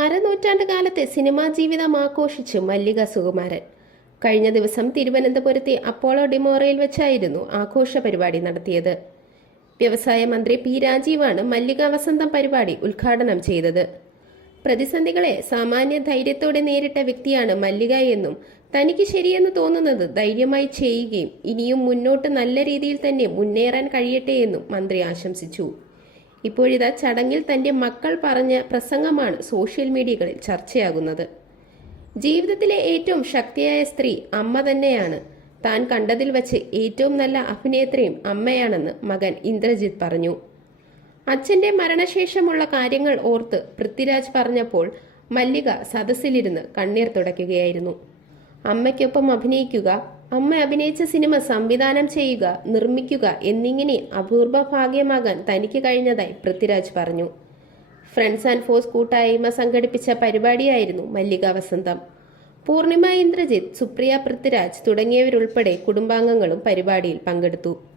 അരനൂറ്റാണ്ട് കാലത്തെ സിനിമാ ജീവിതം ആഘോഷിച്ചു മല്ലിക സുകുമാരൻ. കഴിഞ്ഞ ദിവസം തിരുവനന്തപുരത്തെ അപ്പോളോ ഡിമോറയിൽ വെച്ചായിരുന്നു ആഘോഷ പരിപാടി നടത്തിയത്. വ്യവസായ മന്ത്രി പി രാജീവാണ് മല്ലിക വസന്തം പരിപാടി ഉദ്ഘാടനം ചെയ്തത്. പ്രതിസന്ധികളെ സാമാന്യ ധൈര്യത്തോടെ നേരിട്ട വ്യക്തിയാണ് മല്ലിക എന്നും തനിക്ക് ശരിയെന്ന് തോന്നുന്നത് ധൈര്യമായി ചെയ്യുകയും ഇനിയും മുന്നോട്ട് നല്ല രീതിയിൽ തന്നെ മുന്നേറാൻ കഴിയട്ടെ എന്നും മന്ത്രി ആശംസിച്ചു. ഇപ്പോഴിതാ ചടങ്ങിൽ തന്റെ മക്കൾ പറഞ്ഞ പ്രസംഗമാണ് സോഷ്യൽ മീഡിയകളിൽ ചർച്ചയാകുന്നത്. ജീവിതത്തിലെ ഏറ്റവും ശക്തിയായ സ്ത്രീ അമ്മ തന്നെയാണ്. താൻ കണ്ടതിൽ വച്ച് ഏറ്റവും നല്ല അഭിനേത്രിയും അമ്മയാണെന്ന് മകൻ ഇന്ദ്രജിത് പറഞ്ഞു. അച്ഛന്റെ മരണശേഷമുള്ള കാര്യങ്ങൾ ഓർത്ത് പൃഥ്വിരാജ് പറഞ്ഞപ്പോൾ മല്ലിക സദസ്സിലിരുന്ന് കണ്ണീർ തുടയ്ക്കുകയായിരുന്നു. അമ്മയ്ക്കൊപ്പം അഭിനയിക്കുക അമ്മ അഭിനയിച്ച സിനിമ സംവിധാനം ചെയ്യുക നിർമ്മിക്കുക എന്നിങ്ങനെ അപൂർവ ഭാഗ്യമാകാൻ തനിക്ക് കഴിഞ്ഞതായി പൃഥ്വിരാജ് പറഞ്ഞു. ഫ്രണ്ട്സ് ആൻഡ് ഫോഴ്സ് കൂട്ടായ്മ സംഘടിപ്പിച്ച പരിപാടിയായിരുന്നു മല്ലിക വസന്തം. പൂർണിമ ഇന്ദ്രജിത്ത് സുപ്രിയ പൃഥ്വിരാജ് തുടങ്ങിയവരുൾപ്പെടെ കുടുംബാംഗങ്ങളും പരിപാടിയിൽ പങ്കെടുത്തു.